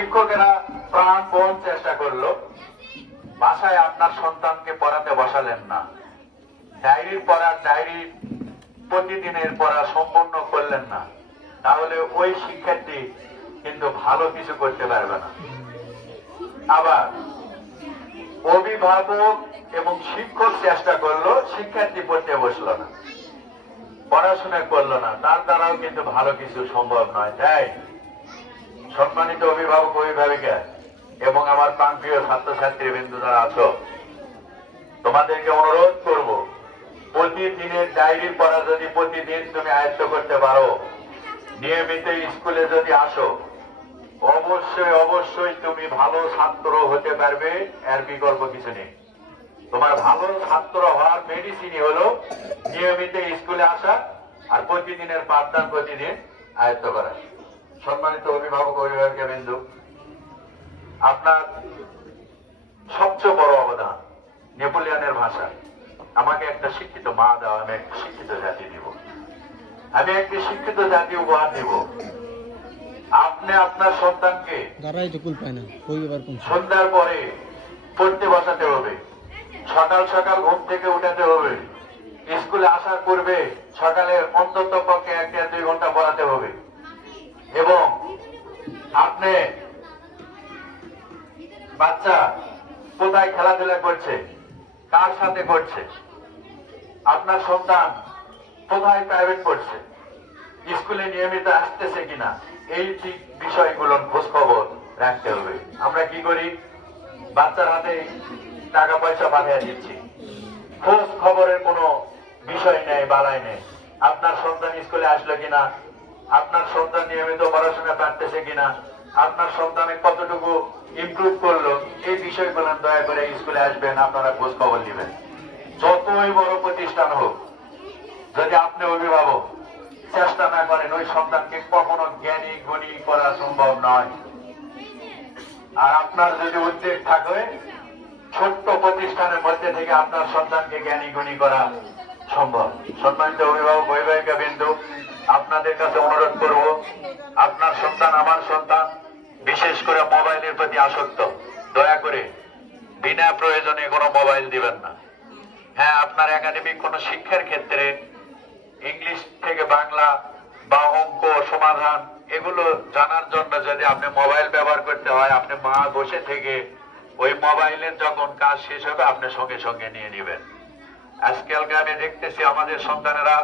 শিক্ষকেরা প্রাণপণ চেষ্টা করলো, বাসায় আপনার সন্তানকে পড়াতে বসালেন না, ডায়েরির পড়া ডায়েরি প্রতিদিনের পড়া সম্পূর্ণ করলেন না, তাহলে ওই শিক্ষার্থী কিন্তু ভালো কিছু করতে পারবে না। আবার অভিভাবক এবং শিক্ষক চেষ্টা করলো, শিক্ষার্থী পড়তে বসলো না, পড়াশোনা করলো না, তার দ্বারাও কিন্তু ভালো কিছু সম্ভব নয়। তাই সম্মানিত অভিভাবক অভিভাবিকা এবং আমার প্রাণপ্রিয় ছাত্রছাত্রী বিন্দু যারা আছো, তোমাদেরকে অনুরোধ করব, প্রতিদিনের ডায়েরি পড়া যদি প্রতিদিন তুমি আয়ত্ত করতে পারো, নিয়মিত স্কুলে যদি আসো, অবশ্যই অবশ্যই তুমি ভালো ছাত্র হতে পারবে, এর বিকল্প কিছু নেই। তোমার ভালো ছাত্র হওয়ার মেডিসিনই হলো নিয়মিত স্কুলে আসা আর প্রতিদিনের পাঠদান প্রতিদিন আয়ত্ত করা। সম্মানিত অভিভাবক অভিভাবিকা বিন্দু, আপনার সবচেয়ে বড় অবদান নেপোলিয়নের ভাষা, আমাকে একটা শিক্ষিত মা দাও, আমি একটা শিক্ষিত জাতি দিব, আমি একটি শিক্ষিত জাতি উপহার দিব। আপনি আপনার সন্তানকে সন্ধ্যার পরে পড়তে বসাতে হবে, সকাল সকাল ঘুম থেকে উঠাতে হবে, স্কুলে আসার পূর্বে সকালে অন্তত পক্ষে 1-2 ঘন্টা পড়াতে হবে। এবং আপনি বাচ্চা কোথায় খেলাধুলা করছে, কার সাথে করছে, আপনার সন্তান কোথায় প্রাইভেট পড়ছে, স্কুলে নিয়মিত আসতেছে কিনা, এই ঠিক বিষয়গুলো খোঁজ খবর রাখতে হবে। আমরা কি করি, বাচ্চার হাতে টাকা পয়সা পাঠিয়ে দিচ্ছি, খোঁজ খবরের কোনো বিষয় নেই, বালাই নেই। আপনার সন্তান স্কুলে আসলো কিনা, আপনার সন্তান নিয়মিত পড়াশোনা পারতেছে কিনা, আপনার সন্তানে কতটুকু ইমপ্রুভ করলো, এই বিষয়গুলো দয়া করে স্কুলে আসবেন, আপনারা খোঁজ খবর নেবেন। যতই বড় প্রতিষ্ঠান হোক, যদি আপনি অভিভাবক চেষ্টা না করেন, ওই সন্তানকে কখনো জ্ঞানী গুণী করা সম্ভব নয়। আর আপনার যদি উদ্যোগ থাকে, ছোট্ট প্রতিষ্ঠানের মধ্যে থেকে আপনার সন্তানকে জ্ঞানী গুণী করা সম্ভব। সম্মানিত অভিভাবক অভিভাবিকা বিন্দু, আপনাদের কাছে অনুরোধ করব, আপনার সন্তান আমার সন্তান বিশেষ করে মোবাইলের প্রতি আসক্ত, দয়া করে বিনা প্রয়োজনে কোনো মোবাইল দিবেন না। হ্যাঁ, আপনার একাডেমিক কোনো শিক্ষার ক্ষেত্রে ইংলিশ থেকে বাংলা বা অঙ্ক সমাধান এগুলো জানার জন্য যদি আপনি মোবাইল ব্যবহার করতে হয়, আপনি মা বসে থেকে ওই মোবাইলের যখন কাজ শেষ হবে আপনি সঙ্গে সঙ্গে নিয়ে নেবেন। আজকালকে আমি দেখতেছি আমাদের সন্তানেরা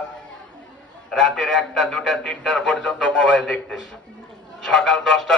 রাতের 1টা 2টা 3টার পর্যন্ত মোবাইল দেখতেছে, সকাল 10টা